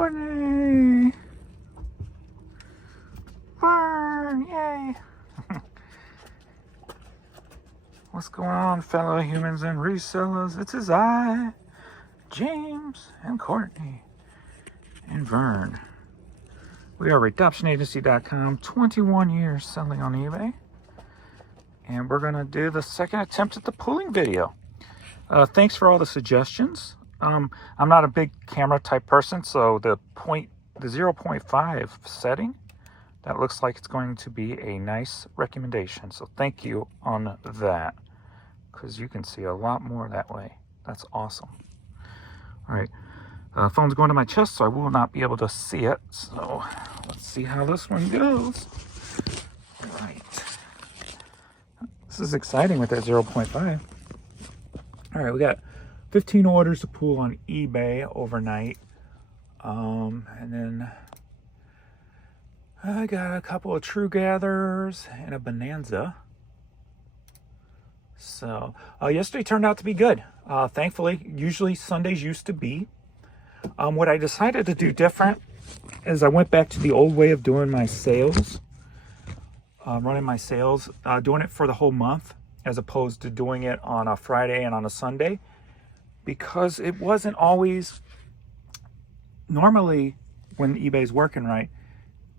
Courtney! Burn! Yay! What's going on, fellow humans and resellers? It is I, James, and Courtney, and Vern. We are RedemptionAgency.com, 21 years selling on eBay. And we're going to do the second attempt at the pooling video. Thanks for all the suggestions. I'm not a big camera type person, so the 0.5 setting, that looks like it's going to be a nice recommendation. So thank you on that, because you can see a lot more that way. That's awesome. All right, phone's going to my chest, so I will not be able to see it. So let's see how this one goes. All right. This is exciting with that 0.5. All right, we got 15 orders to pool on eBay overnight. And then I got a couple of True Gatherers and a Bonanza. So yesterday turned out to be good. Thankfully, usually Sundays used to be. What I decided to do different is I went back to the old way of doing my sales. Running my sales, doing it for the whole month as opposed to doing it on a Friday and on a Sunday, because it wasn't always, normally when eBay's working right,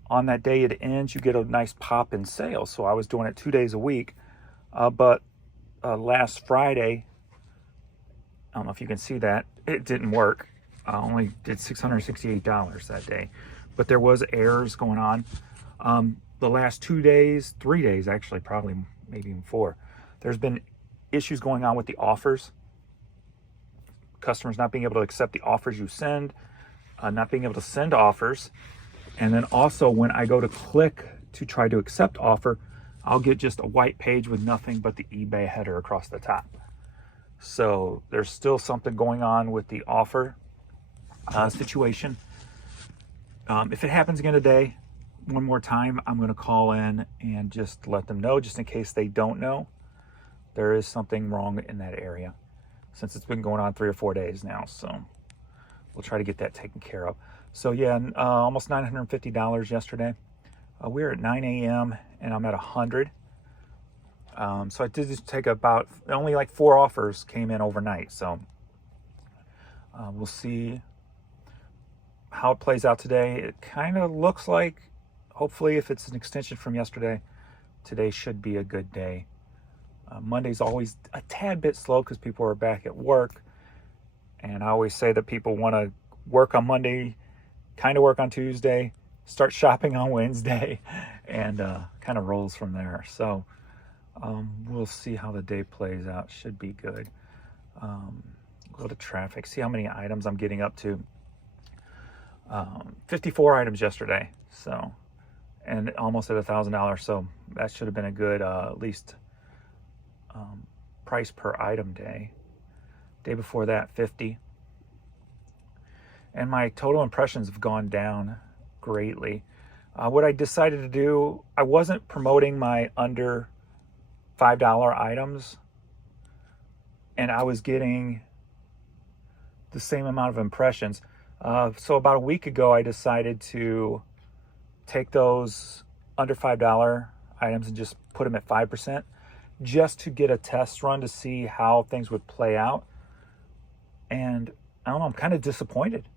on that day it ends, you get a nice pop in sales. So I was doing it 2 days a week, but last Friday, I don't know if you can see that, it didn't work. I only did $668 that day, but there was errors going on. The last 2 days, 3 days actually, probably maybe even 4, there's been issues going on with the offers. Customers not being able to accept the offers you send, not being able to send offers. And then also when I go to click to try to accept offer, I'll get just a white page with nothing but the eBay header across the top. So there's still something going on with the offer situation. If it happens again today, one more time, I'm going to call in and just let them know, just in case they don't know. There is something wrong in that area, since it's been going on 3 or 4 days now. So we'll try to get that taken care of. So yeah, almost $950 yesterday. We were at 9 a.m. and I'm at 100. So I did just take about, only like 4 offers came in overnight. So we'll see how it plays out today. It kind of looks like, hopefully if it's an extension from yesterday, today should be a good day. Monday's always a tad bit slow because people are back at work. And I always say that people want to work on Monday, kind of work on Tuesday, start shopping on Wednesday, and kind of rolls from there. So we'll see how the day plays out. Should be good. Go to traffic, see how many items I'm getting up to. 54 items yesterday, so, and almost at $1,000. So that should have been a good at least price per item day. Day before that, 50. And my total impressions have gone down greatly. What I decided to do, I wasn't promoting my under $5 items, and I was getting the same amount of impressions. So about a week ago, I decided to take those under $5 items and just put them at 5%, just to get a test run to see how things would play out. And I don't know, I'm kind of disappointed.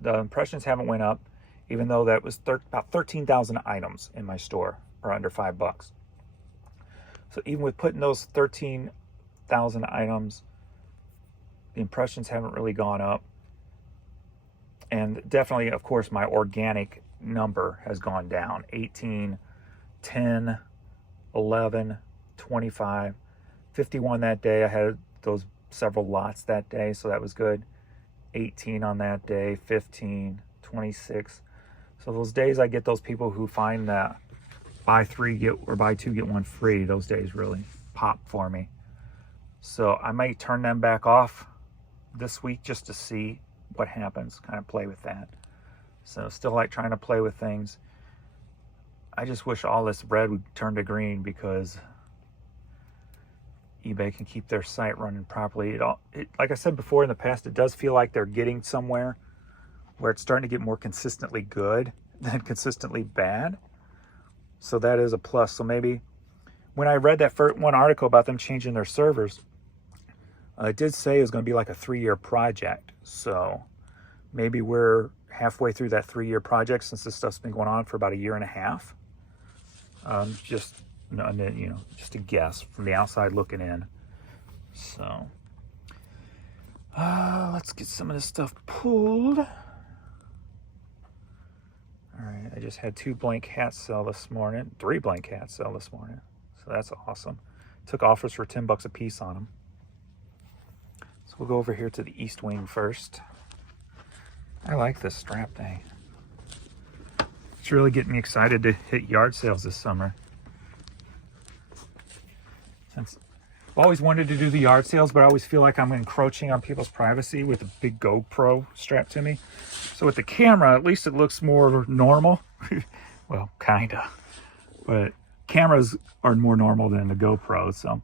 The impressions haven't went up, even though that was about 13,000 items in my store are under $5. So even with putting those 13,000 items, the impressions haven't really gone up. And definitely, of course, my organic number has gone down. 18, 10, 11, 25, 51 that day. I had those several lots that day, so that was good. 18 on that day, 15, 26. So those days I get those people who find that buy 3 or buy 2 get 1 free. Those days really pop for me. So I might turn them back off this week just to see what happens, kind of play with that. So still like trying to play with things. I just wish all this red would turn to green, because eBay can keep their site running properly. It like I said before in the past, it does feel like they're getting somewhere. where it's starting to get more consistently good than consistently bad. So that is a plus. So maybe when I read that first one article about them changing their servers, it did say it was going to be like a 3-year project. So maybe we're halfway through that 3-year project since this stuff's been going on for about a year and a half. Just, you know, just a guess from the outside looking in. So let's get some of this stuff pulled. All right, I just had 2 blank hats sell this morning, 3 blank hats sell this morning. So that's awesome. Took offers for $10 a piece on them. So we'll go over here to the East Wing first. I like this strap thing. It's really getting me excited to hit yard sales this summer. Since I've always wanted to do the yard sales, but I always feel like I'm encroaching on people's privacy with a big GoPro strapped to me. So with the camera, at least it looks more normal. Well, kinda. But cameras are more normal than the GoPro, so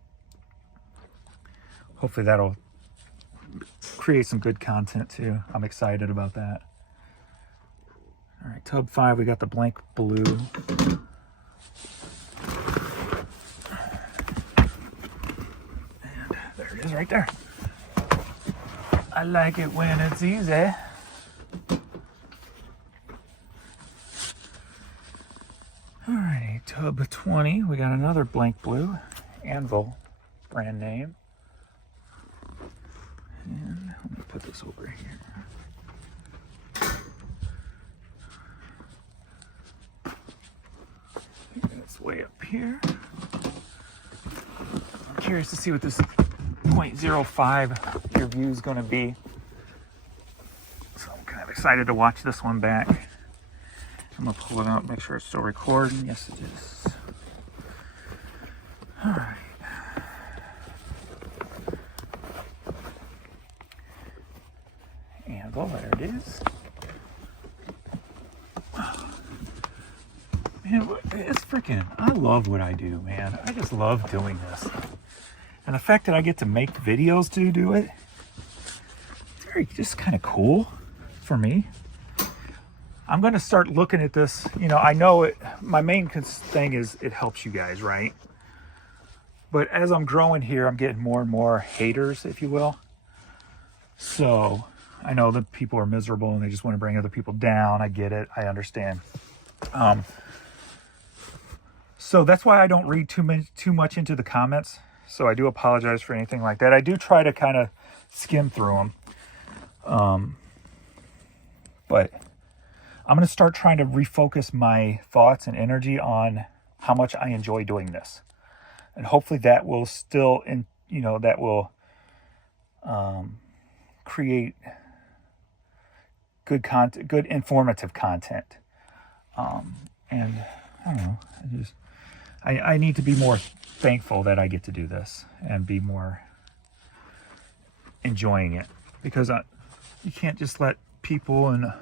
hopefully that'll create some good content too. I'm excited about that. All right, tub 5, we got the blank blue. And there it is right there. I like it when it's easy. Alrighty, tub 20, we got another blank blue, Anvil brand name. And let me put this over here. It's way up here. I'm curious to see what this 0.05 year view is going to be. So I'm kind of excited to watch this one back. I'm gonna pull it out, make sure it's still recording. Yes, it is. All right. Anvil, there it is. Man, it's freaking, I love what I do, man. I just love doing this. And the fact that I get to make videos to do it, it's very, just kind of cool for me. I'm going to start looking at this. You know, I know it, my main thing is it helps you guys, right? But as I'm growing here, I'm getting more and more haters, if you will. So I know that people are miserable and they just want to bring other people down. I get it. I understand. So that's why I don't read too much into the comments. So I do apologize for anything like that. I do try to kind of skim through them. But I'm going to start trying to refocus my thoughts and energy on how much I enjoy doing this. And hopefully that will still, that will create good content, good informative content. And I don't know, I need to be more thankful that I get to do this and be more enjoying it, because you can't just let people in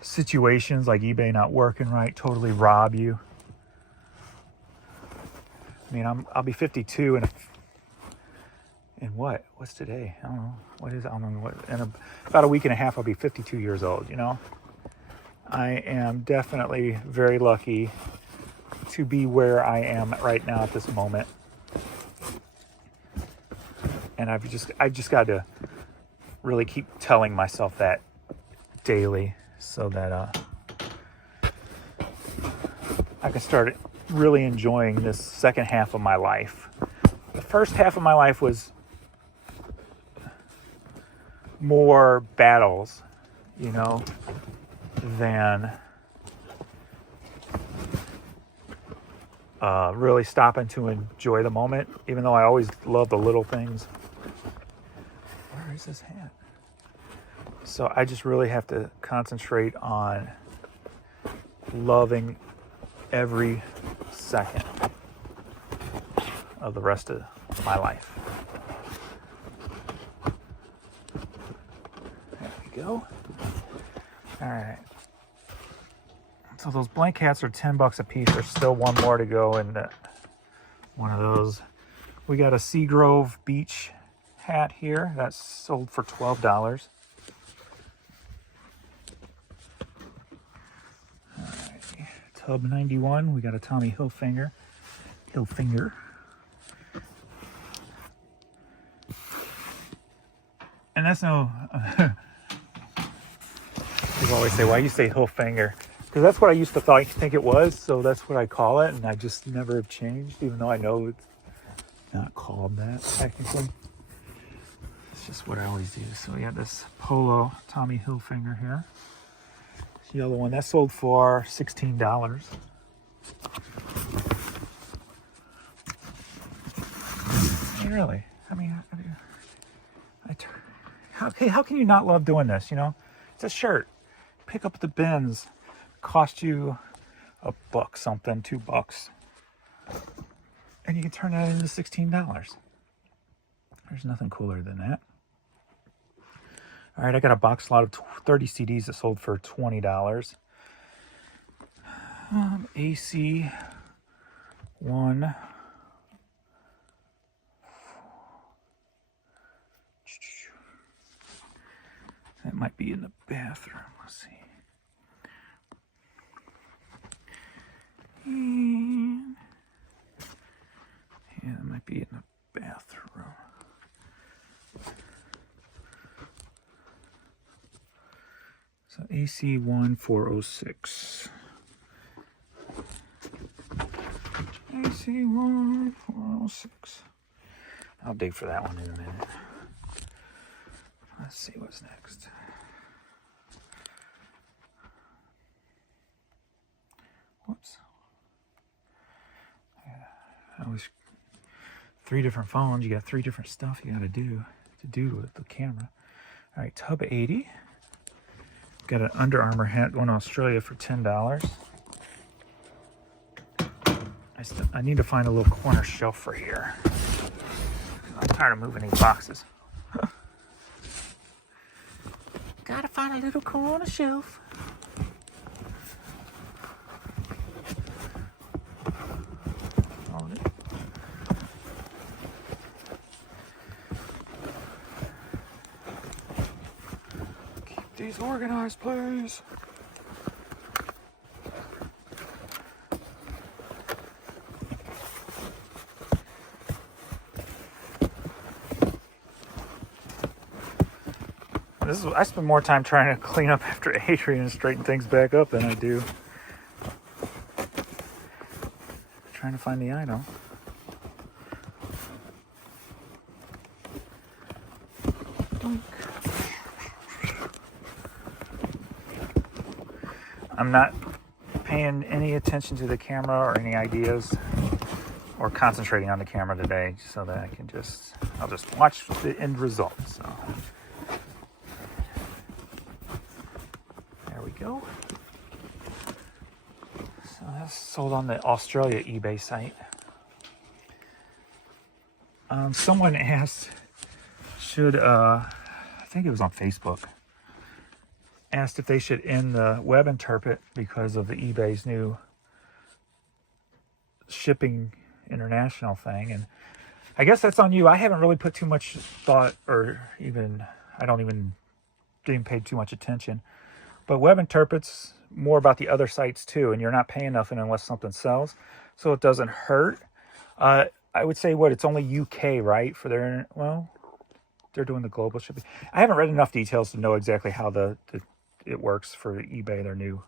situations like eBay not working right totally rob you. I mean, I'll be 52 in what's today? I don't know. What is it? I don't know what. In about a week and a half, I'll be 52 years old, you know? I am definitely very lucky to be where I am right now at this moment. And I've just got to really keep telling myself that daily, so that I can start really enjoying this second half of my life. The first half of my life was more battles, than really stopping to enjoy the moment, even though I always love the little things. Where is this hat? So I just really have to concentrate on loving every second of the rest of my life. There we go. All right. So those blank hats are $10 a piece. There's still one more to go in one of those. We got a Seagrove Beach hat here that's sold for $12. Tub 91. We got a Tommy Hilfiger. And that's no... people always say, why you say Hilfiger? Because that's what I used to think it was, so that's what I call it, and I just never have changed, even though I know it's not called that, technically. It's just what I always do. So we got this Polo Tommy Hilfiger here. This yellow one, that sold for $16. Really? I mean, how can you not love doing this, you know? It's a shirt. Pick up the bins. Cost you $1 something, $2. And you can turn that into $16. There's nothing cooler than that. All right, I got a box lot of 30 CDs that sold for $20. AC 1. That might be in the bathroom. Let's see. And yeah, that might be in the bathroom. So AC 1406. AC 1406. I'll dig for that one in a minute. Let's see what's next. Whoops. Yeah, I always 3 different phones. You got 3 different stuff you got to do with the camera. All right, Tub 80. Got an Under Armour hat going to Australia for $10. I need to find a little corner shelf for here. I'm tired of moving these boxes. Gotta find a little corner shelf. Hold it. Keep these organized, please. I spend more time trying to clean up after Adrian and straighten things back up than I do trying to find the item. I'm not paying any attention to the camera or any ideas or concentrating on the camera today so that I'll just watch the end result. So. Go. So that's sold on the Australia eBay site. Someone asked, I think it was on Facebook, asked if they should end the web interpret because of the eBay's new shipping international thing. And I guess that's on you. I haven't really put too much thought didn't pay too much attention. But web interpret's more about the other sites too, and you're not paying nothing unless something sells, so it doesn't hurt. I would say it's only UK, right? For they're doing the global shipping. I haven't read enough details to know exactly how it works for eBay, their new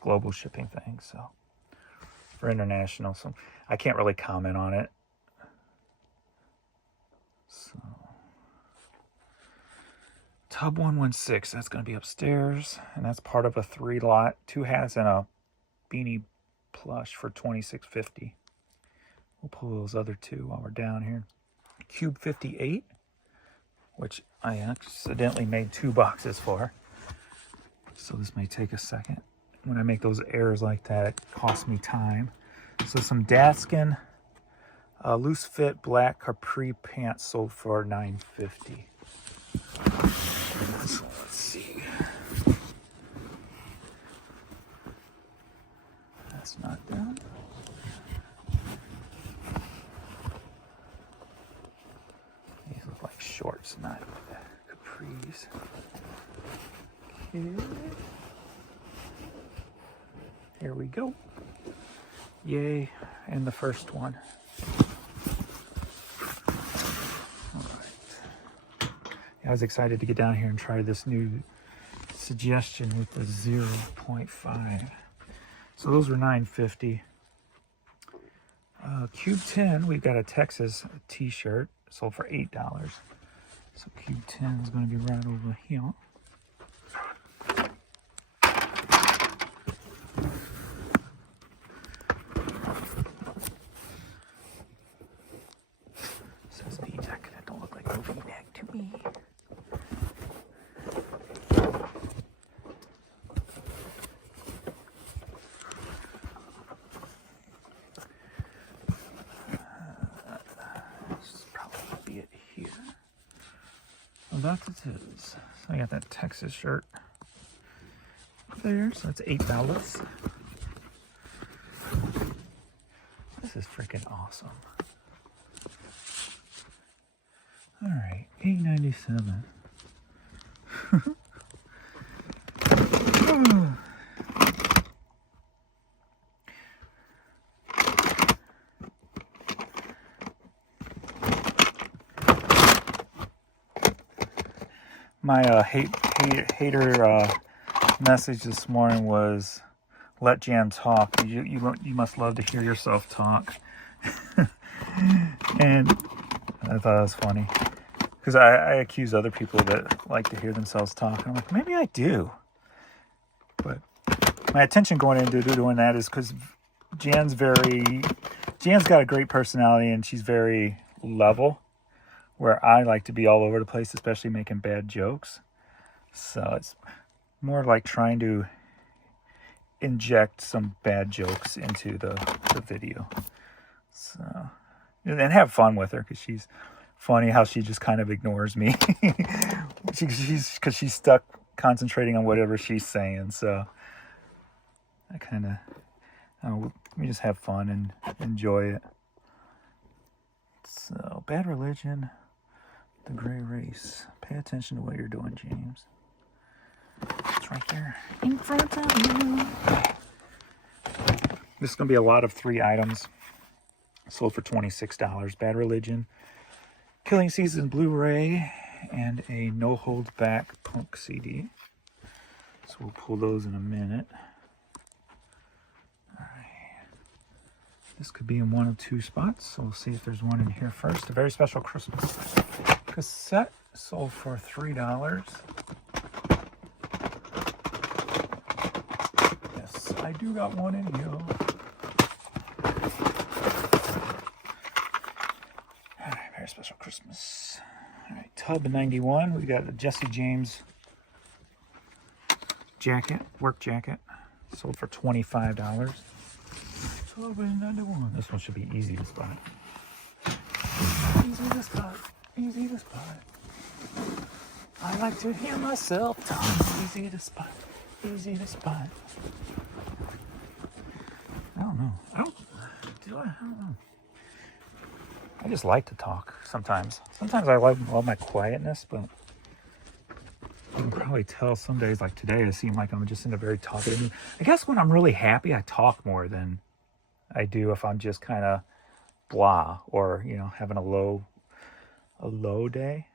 global shipping thing. So for international, so I can't really comment on it. So. Tub 116, that's going to be upstairs, and that's part of a 3 lot, 2 hats and a beanie plush for $26.50. We'll pull those other 2 while we're down here. Cube 58, which I accidentally made 2 boxes for, so this may take a second. When I make those errors like that, it costs me time. So some Daskin loose fit black capri pants sold for $9.50. So let's see. That's not done. These look like shorts, not capris. Here we go. Yay, and the first one. All right. I was excited to get down here and try this new suggestion with the 0.5. So those were $9.50. Cube 10, we've got a Texas t-shirt, sold for $8. So Cube 10 is going to be right over here. Says V-Tech, that don't look like no V-Tech to me. That it is. So I got that Texas shirt there, so that's $8. This is freaking awesome. All right, $8.97. My hater message this morning was, "Let Jan talk. You must love to hear yourself talk." And I thought it was funny because I accuse other people that like to hear themselves talk, and I'm like, maybe I do. But my attention going into doing that is because Jan's got a great personality, and she's very level. Where I like to be all over the place, especially making bad jokes. So it's more like trying to inject some bad jokes into the video. So, and have fun with her, because she's funny how she just kind of ignores me. Because she's stuck concentrating on whatever she's saying. So I kind of, we just have fun and enjoy it. So, Bad Religion, The Gray Race. Pay attention to what you're doing, James. It's right there in front of you. This is going to be a lot of 3 items. Sold for $26. Bad Religion, Killing Season Blu-ray, and a No Holds Back Punk CD. So we'll pull those in a minute. This could be in one of 2 spots, so we'll see if there's one in here first. A very special Christmas cassette, sold for $3. Yes, I do got one in here. All right, very special Christmas. All right, Tub 91. We got a Jesse James jacket, work jacket, sold for $25. This one should be easy to spot. Easy to spot. Easy to spot. I like to hear myself talk. Easy to spot. Easy to spot. I don't know. I don't know. I just like to talk sometimes. Sometimes I love my quietness, but you can probably tell some days, like today, I seem like I'm just in a very talkative mood. I guess when I'm really happy, I talk more than I do if I'm just kind of blah, or, you know, having a low day.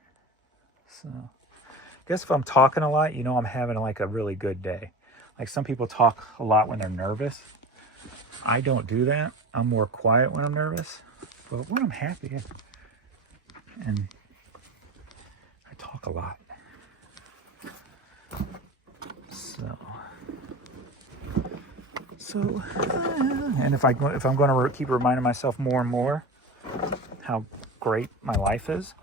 So I guess if I'm talking a lot, you know, I'm having like a really good day. Like some people talk a lot when they're nervous. I don't do that. I'm more quiet when I'm nervous. But when I'm happy, and I talk a lot. So, and if I'm going to keep reminding myself more and more how great my life is,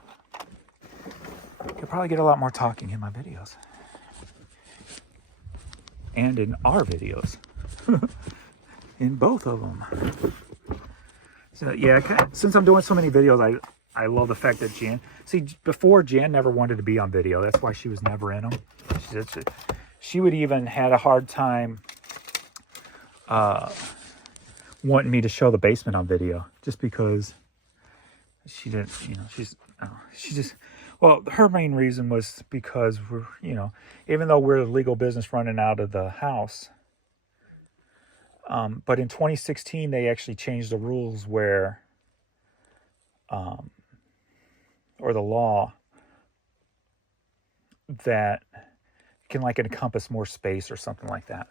you'll probably get a lot more talking in my videos. And in our videos. In both of them. So, yeah, since I'm doing so many videos, I love the fact that Jan... See, before, Jan never wanted to be on video. That's why she was never in them. She would even had a hard time wanting me to show the basement on video, just because she didn't, you know, she just Well, her main reason was because we're, even though we're a legal business running out of the house, but in 2016 they actually changed the rules where, or the law that can like encompass more space or something like that.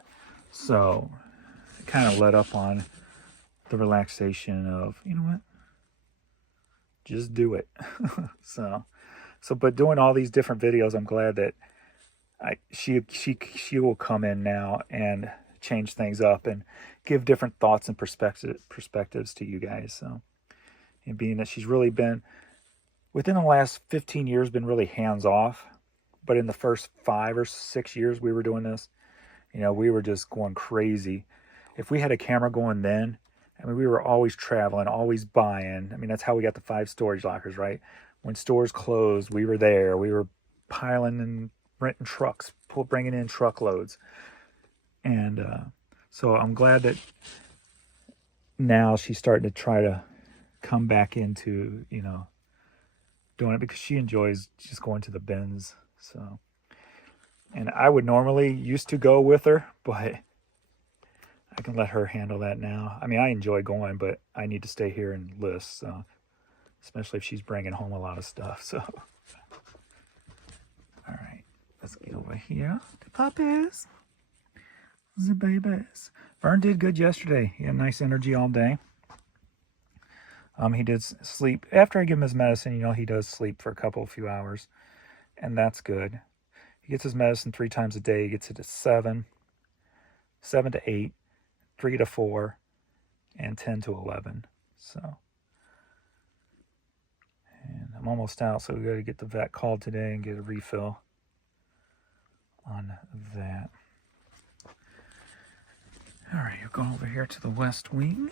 So it kind of led up on the relaxation of, you know what, just do it. so but doing all these different videos, I'm glad that she will come in now and change things up and give different thoughts and perspectives to you guys. So, and being that she's really been within the last 15 years been really hands off, but in the first 5 or 6 years we were doing this, we were just going crazy. If we had a camera going then, I mean, we were always traveling, always buying. I mean, that's how we got the 5 storage lockers, right? When stores closed, we were there. We were piling and renting trucks, bringing in truckloads. And so I'm glad that now she's starting to try to come back into, doing it because she enjoys just going to the bins. So, and I would normally used to go with her, but I can let her handle that now. I mean, I enjoy going, but I need to stay here and list. So, especially if she's bringing home a lot of stuff. So, all right, let's get over here. The puppies, the babies. Vern did good yesterday. He had nice energy all day. He did sleep after I give him his medicine. He does sleep for a few hours, and that's good. He gets his medicine 3 times a day. He gets it at 7 to 8, 3 to 4, and 10 to 11. So, and I'm almost out, so we got to get the vet called today and get a refill on that. All right, you'll go over here to the west wing.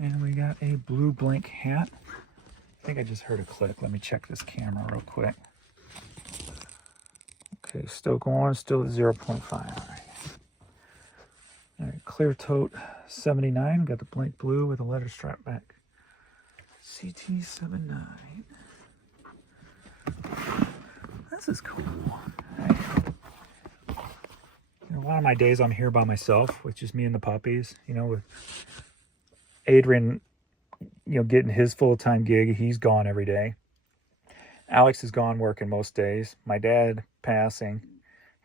And we got a blue blank hat. I think I just heard a click. Let me check this camera real quick. Okay, still going, still at 0.5. All right. All right, clear tote 79. Got the blank blue with a letter strap back. CT79. This is cool. Right. A lot of my days I'm here by myself with just me and the puppies, with Adrian, getting his full-time gig. He's gone every day. Alex is gone working most days. My dad passing,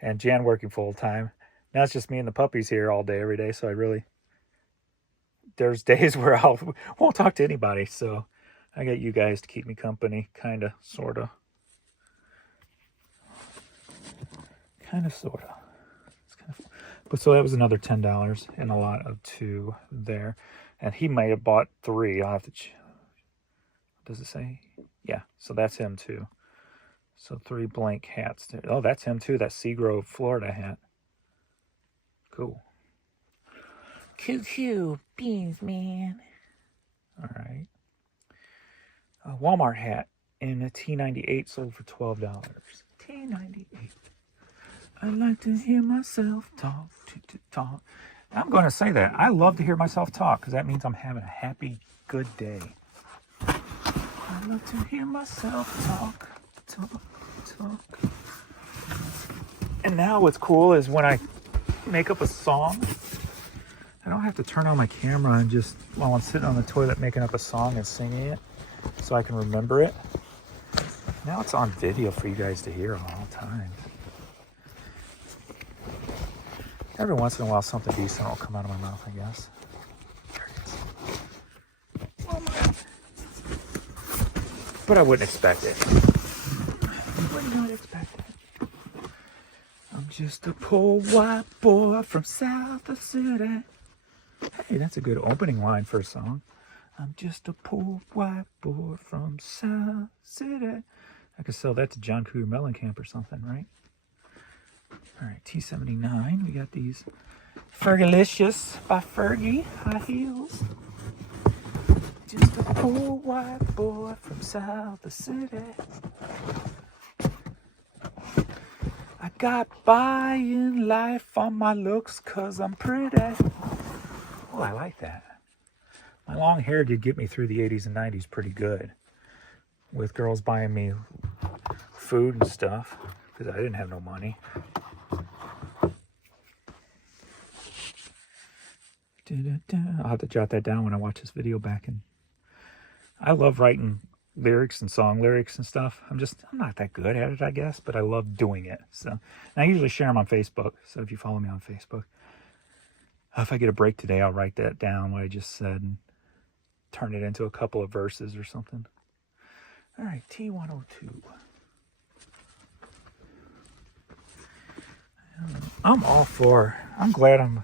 and Jan working full-time. Now it's just me and the puppies here all day, every day. So there's days where I won't talk to anybody. So I got you guys to keep me company, kind of, sort of. Kind of, sort of. It's kind of fun. But so that was another $10 and a lot of 2 there. And he might have bought 3. I'll have to does it say? Yeah, so that's him too. So 3 blank hats there. Oh, that's him too, that Seagrove, Florida hat. Cool. Cool. Beans, man. All right. A Walmart hat in a T98 sold for $12. T98. I like to hear myself talk. I'm going to say that. I love to hear myself talk because that means I'm having a happy, good day. I love to hear myself talk. And now what's cool is when I make up a song, I don't have to turn on my camera and just, while I'm sitting on the toilet making up a song and singing it so I can remember it. Now it's on video for you guys to hear all the time. Every once in a while, something decent will come out of my mouth, I guess. There it is. Oh my. But I wouldn't expect it. Would not expect it. I'm just a poor white boy from South of City. Hey, that's a good opening line for a song. I'm just a poor white boy from South City. I could sell that to John Cougar Mellencamp or something, right? All right, T79. We got these Fergalicious by Fergie high heels. Just a poor white boy from South the City. I got by in life on my looks 'cause I'm pretty. Oh, I like that. My long hair did get me through the 80s and 90s pretty good. with girls buying me food and stuff because I didn't have no money. I'll have to jot that down when I watch this video back. And I love writing lyrics and song lyrics and stuff. I'm not that good at it, I guess, but I love doing it. So, and I usually share them on Facebook. So if you follow me on Facebook, if I get a break today, I'll write that down, what I just said, and turn it into a couple of verses or something. All right, T102. I'm glad I'm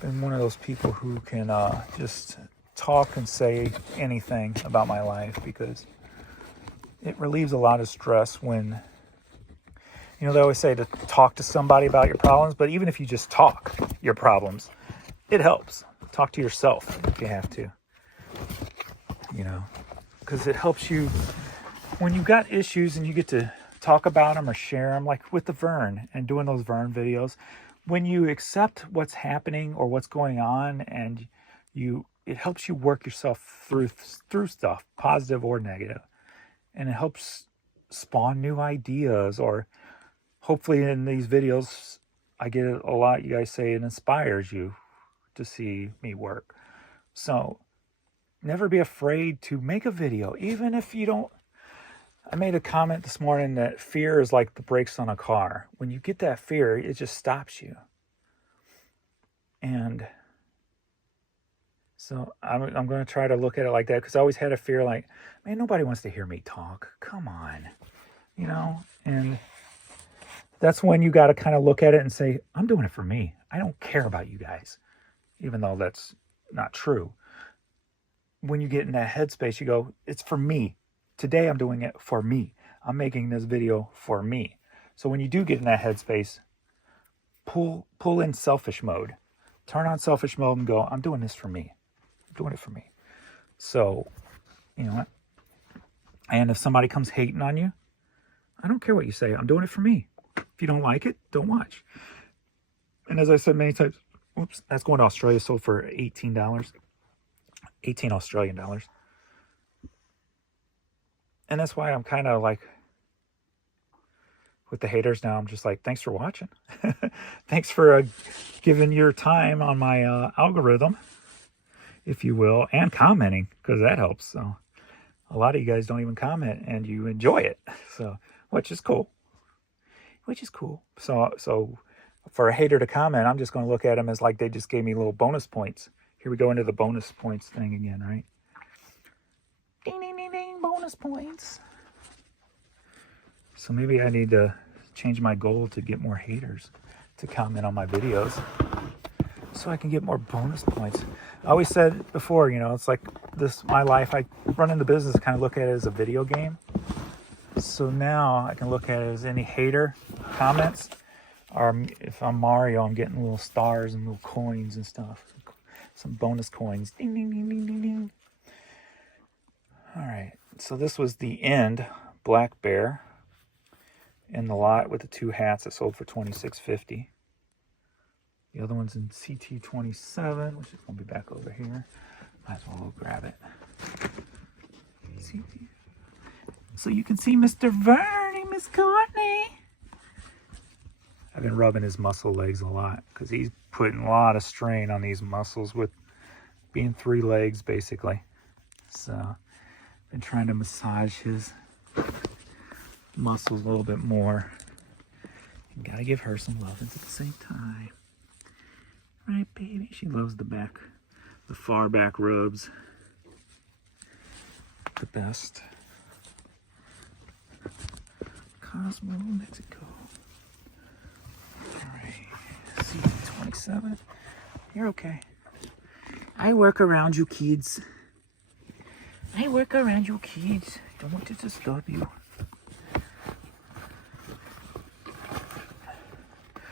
been one of those people who can just talk and say anything about my life, because it relieves a lot of stress when, you know, they always say to talk to somebody about your problems, but even if you just talk your problems, it helps. Talk to yourself if you have to, you know, because it helps you when you've got issues and you get to talk about them or share them, like with the Vern and doing those Vern videos. When you accept what's happening or what's going on, and it helps you work yourself through stuff, positive or negative, and it helps spawn new ideas. Or hopefully in these videos, I get a lot, you guys say it inspires you to see me work. So never be afraid to make a video, even if you don't. I made a comment this morning that fear is like the brakes on a car. When you get that fear, it just stops you. And so I'm going to try to look at it like that, because I always had a fear like, man, nobody wants to hear me talk. Come on, you know? And that's when you got to kind of look at it and say, I'm doing it for me. I don't care about you guys, even though that's not true. When you get in that headspace, you go, it's for me. Today I'm doing it for me. I'm making this video for me. So when you do get in that headspace, pull in selfish mode. Turn on selfish mode and go, I'm doing this for me. I'm doing it for me. So, you know what? And if somebody comes hating on you, I don't care what you say. I'm doing it for me. If you don't like it, don't watch. And as I said many times, oops, that's going to Australia, sold for $18. 18 Australian dollars. And that's why I'm kind of like, with the haters now, I'm just like, thanks for watching. Thanks for giving your time on my algorithm, if you will, and commenting, because that helps. So a lot of you guys don't even comment and you enjoy it. So, which is cool. So for a hater to comment, I'm just going to look at them as like they just gave me little bonus points. Here we go into the bonus points thing again, right? Ding, ding, ding, ding, bonus points. So maybe I need to change my goal to get more haters to comment on my videos so I can get more bonus points. I always said before, you know, it's like this, my life, I run into business, kind of look at it as a video game. So now I can look at it as any hater comments, or if I'm Mario, I'm getting little stars and little coins and stuff. Some bonus coins. Ding, ding, ding, ding, ding, ding. All right, so this was the end Black Bear in the lot with the two hats that sold for $26.50. The other one's in CT27, which is going to be back over here. Might as well go grab it. CT. So you can see Mr. Vernie, Miss Courtney. I've been rubbing his muscle legs a lot because he's putting a lot of strain on these muscles with being 3 legs, basically. So been trying to massage his muscles a little bit more. You gotta give her some love at the same time. Right, baby? She loves the back, the far back rubs. The best. Cosmo, Mexico. Alright, CT27. You're okay. I work around you, kids. I work around you, kids. Don't want to disturb you.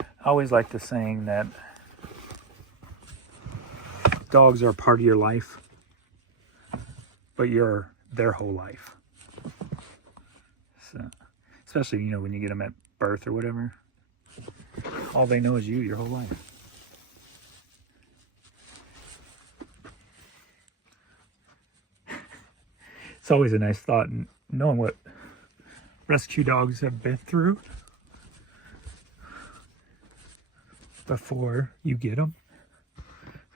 I always like the saying that dogs are a part of your life, but you're their whole life. So, especially, you know, when you get them at birth or whatever, all they know is you your whole life. It's always a nice thought knowing what rescue dogs have been through before you get them.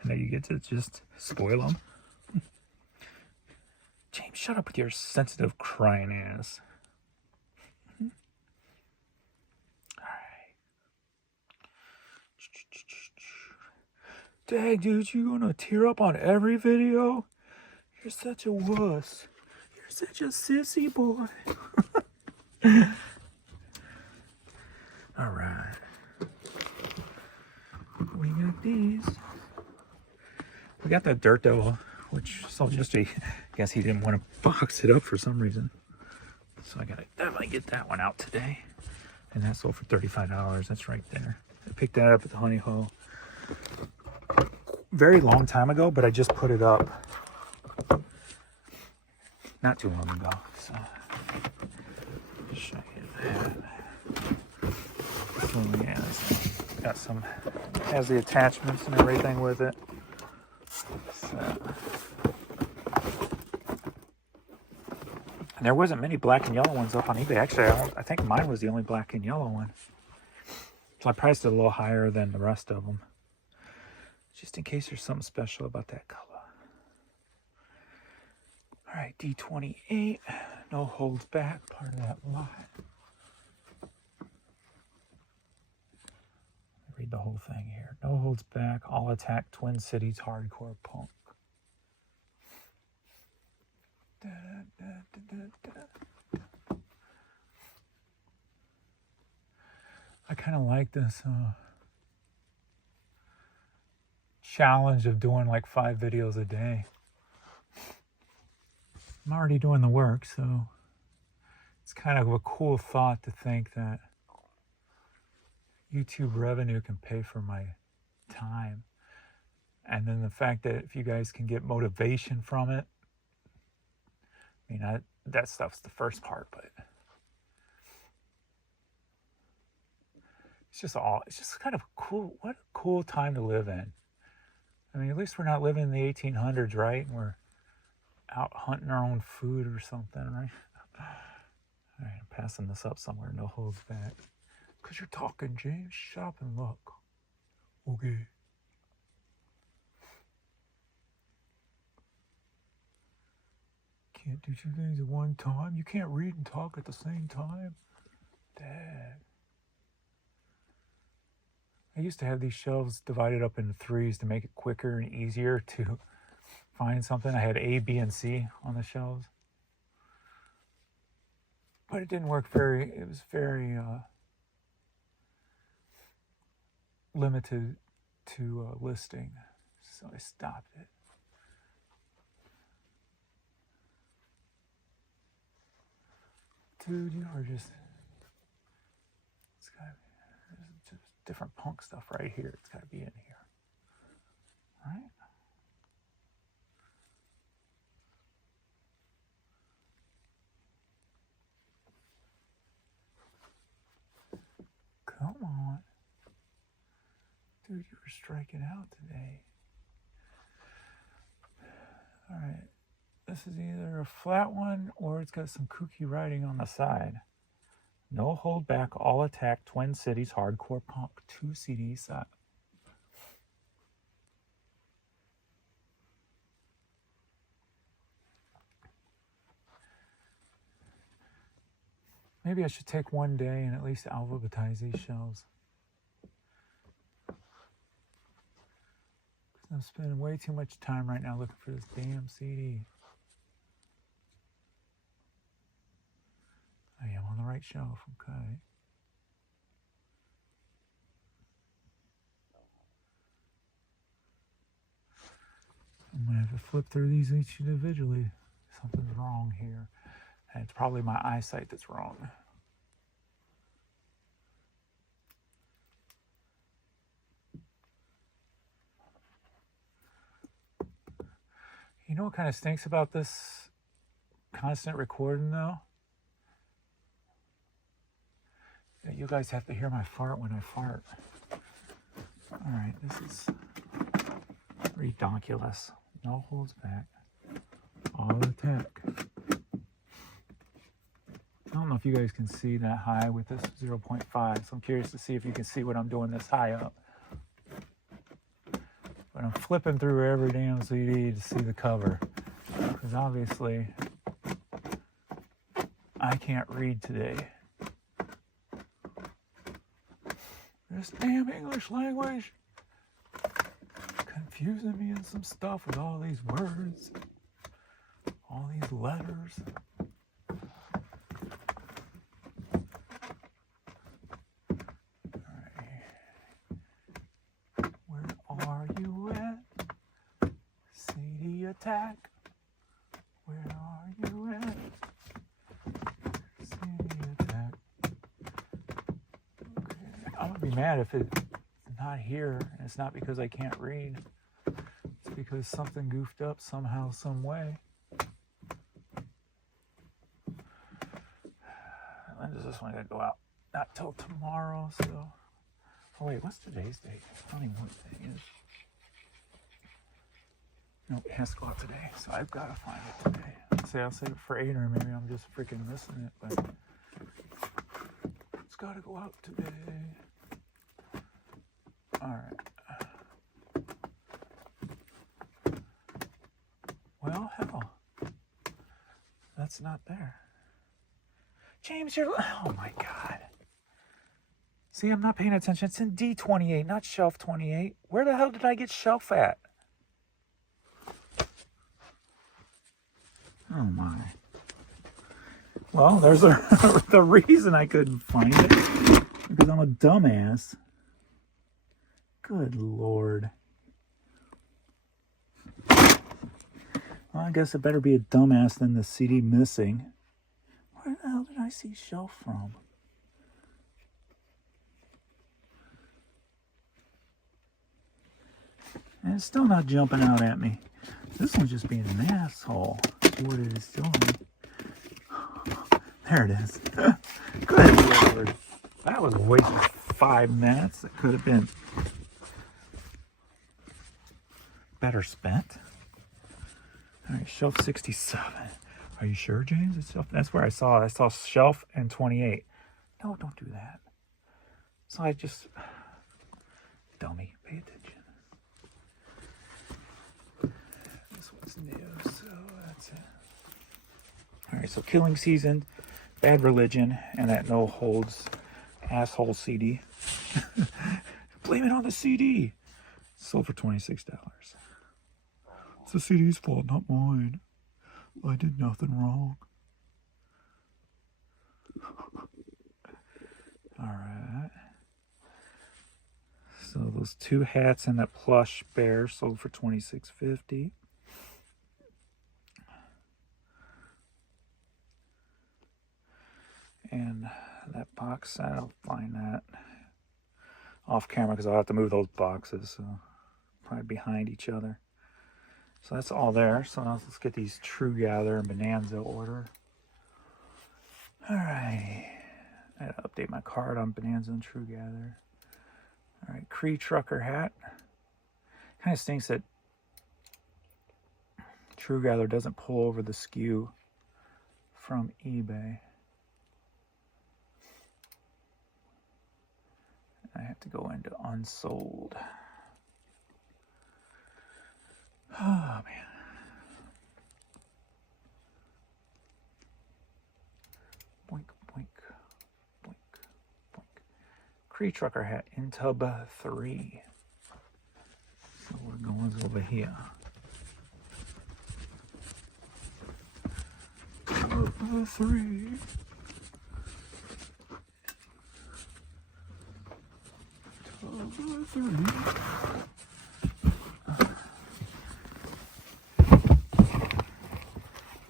And then you get to just spoil them. James, shut up with your sensitive crying ass. Alright. Dang, dude, you gonna tear up on every video? You're such a wuss. You're such a sissy boy. Alright. We got these. We got that Dirt Devil, which sold yesterday. I guess he didn't want to box it up for some reason. So I gotta definitely get that one out today. And that sold for $35. That's right there. I picked that up at the Honey Hole very long time ago, but I just put it up not too long ago. So show you that. So, yeah, got some, has the attachments and everything with it. So, and there wasn't many black and yellow ones up on eBay. Actually, I think mine was the only black and yellow one. So I priced it a little higher than the rest of them, just in case there's something special about that color. All right, D28, no holds back, part of that lot. Read the whole thing here. No holds back, all attack, Twin Cities, hardcore punk. Da, da, da, da, da. I kind of like this challenge of doing like 5 videos a day. I'm already doing the work, so it's kind of a cool thought to think that YouTube revenue can pay for my time. And then the fact that if you guys can get motivation from it, I mean, that stuff's the first part, but it's just kind of cool. What a cool time to live in. I mean, at least we're not living in the 1800s, right? And we're out hunting our own food or something, right? All right, I'm passing this up somewhere. No holds back. Because you're talking, James. Shut up and look. Okay. Can't do 2 things at one time. You can't read and talk at the same time. Dad. I used to have these shelves divided up into 3s to make it quicker and easier to find something. I had A, B, and C on the shelves. But it didn't work it was very limited to listing. So I stopped it. Dude, you are just, it's gotta be, there's just different punk stuff right here. It's gotta be in here. All right? Come on. Dude, you were striking out today. All right. This is either a flat one or it's got some kooky writing on the side. No hold back, all attack, Twin Cities, hardcore punk, 2 CD set. Maybe I should take one day and at least alphabetize these shelves. I'm spending way too much time right now looking for this damn CD. I am on the right shelf, okay. I'm gonna have to flip through these each individually. Something's wrong here. And it's probably my eyesight that's wrong. You know what kind of stinks about this constant recording though? That you guys have to hear my fart when I fart. Alright, this is redonkulous. No holds back. All attack. I don't know if you guys can see that high with this 0.5, so I'm curious to see if you can see what I'm doing this high up. But I'm flipping through every damn CD to see the cover, because obviously I can't read today. This damn English language confusing me in some stuff with all these words, all these letters. Where are you at? CD attack. Where are you at? CD attack. Okay. I'm gonna be mad if it's not here, and it's not because I can't read. It's because something goofed up somehow, some way. When does this one gotta go out? Not till tomorrow, so. Oh wait, what's today's date? I don't even know what day it is. Nope, it has to go out today, so I've got to find it today. I'll save it for 8, or maybe I'm just freaking missing it, but it's got to go out today. All right. Well, hell, that's not there. James, you're... Oh my God. See, I'm not paying attention. It's in D28, not shelf 28. Where the hell did I get shelf at? Oh my. Well, there's the reason I couldn't find it. Because I'm a dumbass. Good Lord. Well, I guess it better be a dumbass than the CD missing. Where the hell did I see shelf from? And it's still not jumping out at me. This one's just being an asshole. See what it is doing. There it is. Good Lord. That was a waste of 5 minutes. That could have been better spent. All right, shelf 67. Are you sure, James? It's shelf. That's where I saw it. I saw shelf and 28. No, don't do that. So I just... Dummy, pay attention. New, so that's it. All right, so Killing Season, Bad Religion, and that No Holds asshole CD. Blame it on the CD. Sold for $26. It's the CD's fault, not mine. I did nothing wrong. All right. So those 2 hats and that plush bear sold for $26.50. And that box, I'll find that off camera because I'll have to move those boxes, so probably behind each other. So that's all there. So now let's get these True Gather and Bonanza order. All right, I gotta update my card on Bonanza and True Gather. All right, Cree Trucker hat. Kind of stinks that True Gather doesn't pull over the SKU from eBay. I have to go into unsold. Oh, man. Boink, boink, boink, boink. Cree Trucker hat in tub 3. So we're going over here. Tub 3.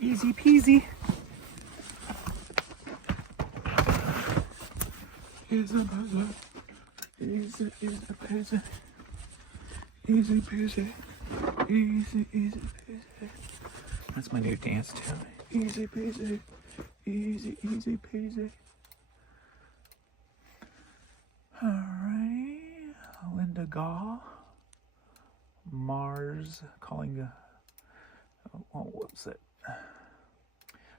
Easy peasy. Easy peasy. Easy peasy. Easy peasy. Easy peasy. That's my new dance tune. Easy peasy. Easy peasy. Alright. Linda Gaw. Mars calling. What was it?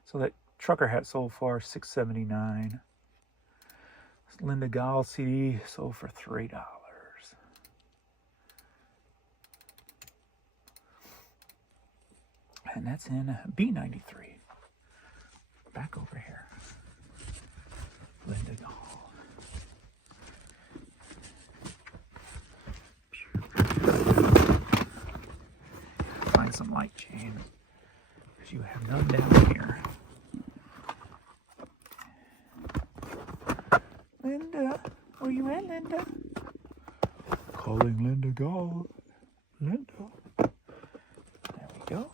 So that trucker hat sold for $6.79. Linda Gall CD sold for $3. And that's in B93. Back over here. Linda Gall. Find some light chain, because you have none down here. Linda, where you at, Linda? Calling Linda Gall. Linda. There we go.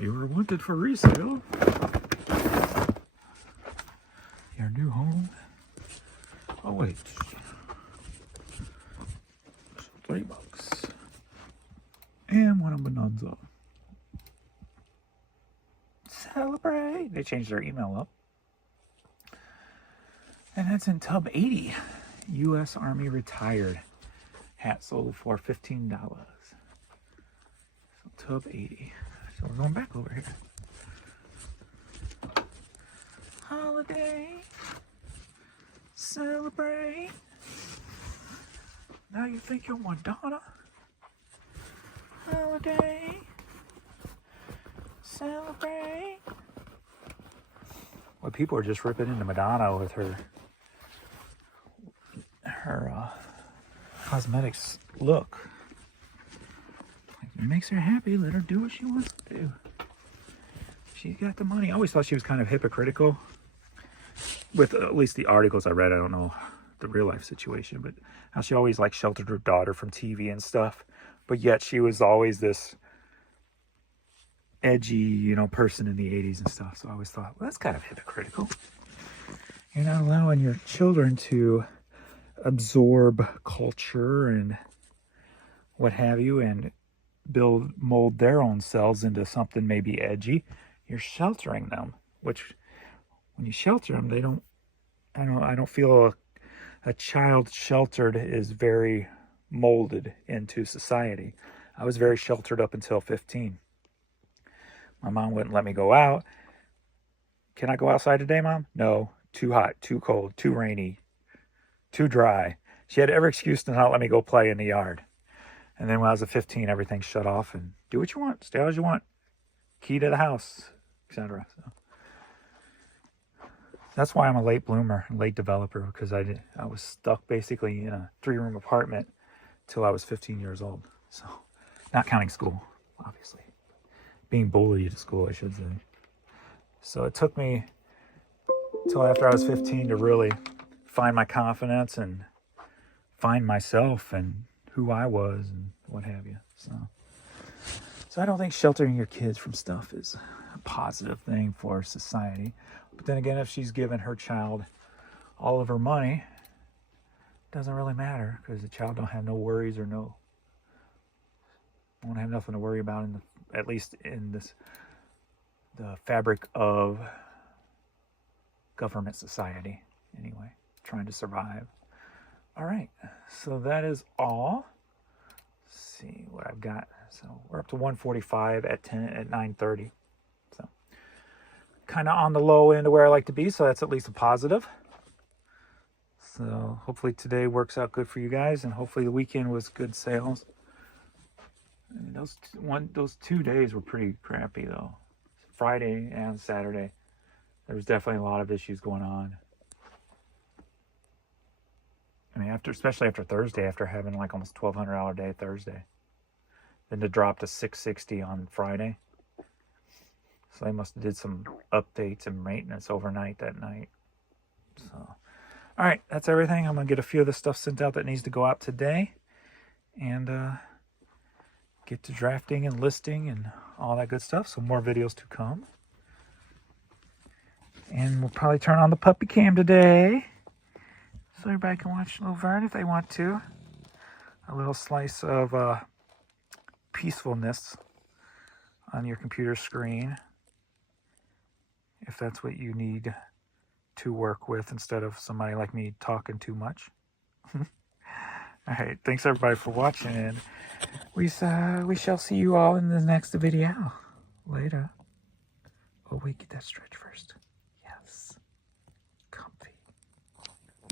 You were wanted for resale. Your new home. Oh wait. $3. And one of Bonanza. Celebrate. They changed their email up. And that's in tub 80. U.S. Army retired. Hat sold for $15. So tub 80. So we're going back over here. Holiday. Celebrate. Now you think you're Madonna. Holiday. Celebrate. Well, people are just ripping into Madonna with her cosmetics look. If it makes her happy, let her do what she wants to do. She's got the money. I always thought she was kind of hypocritical with at least the articles I read. I don't know the real life situation, but how she always like sheltered her daughter from TV and stuff, but yet she was always this edgy, person in the 80s and stuff. So I always thought, well, that's kind of hypocritical. You're not allowing your children to absorb culture and what have you, and mold their own selves into something maybe edgy. You're sheltering them, which when you shelter them, I don't feel a child sheltered is very molded into society. I was very sheltered up until 15. My mom wouldn't let me go out. Can I go outside today, Mom? No. Too hot, too cold, too rainy, too dry. She had every excuse to not let me go play in the yard. And then when I was at 15, everything shut off and do what you want, stay as you want, key to the house, etc. So that's why I'm a late bloomer, late developer, because I was stuck basically in a 3-room apartment till I was 15 years old. So not counting school, obviously. Being bullied at school, I should say. So it took me till after I was 15 to really find my confidence and find myself and who I was and what have you. So I don't think sheltering your kids from stuff is a positive thing for society. But then again, if she's given her child all of her money, it doesn't really matter, because the child don't have no worries or won't have nothing to worry about at least in the fabric of government society anyway, trying to survive. All right, so that is all. Let's see what I've got. So we're up to 145 at 9:30. So kind of on the low end of where I like to be, so that's at least a positive. So hopefully today works out good for you guys, and hopefully the weekend was good sales. I mean, those 2 days were pretty crappy though. Friday and Saturday, there was definitely a lot of issues going on. I mean, especially after Thursday, after having like almost $1,200 day Thursday, then to drop to $660 on Friday. So they must have did some updates and maintenance overnight that night. So, all right, that's everything. I'm gonna get a few of the stuff sent out that needs to go out today, and get to drafting and listing and all that good stuff. So more videos to come. And we'll probably turn on the puppy cam today, so everybody can watch Laverne if they want to. A little slice of peacefulness on your computer screen, if that's what you need to work with, instead of somebody like me talking too much. All right, thanks everybody for watching, and we shall see you all in the next video. Later. Oh wait, get that stretch first.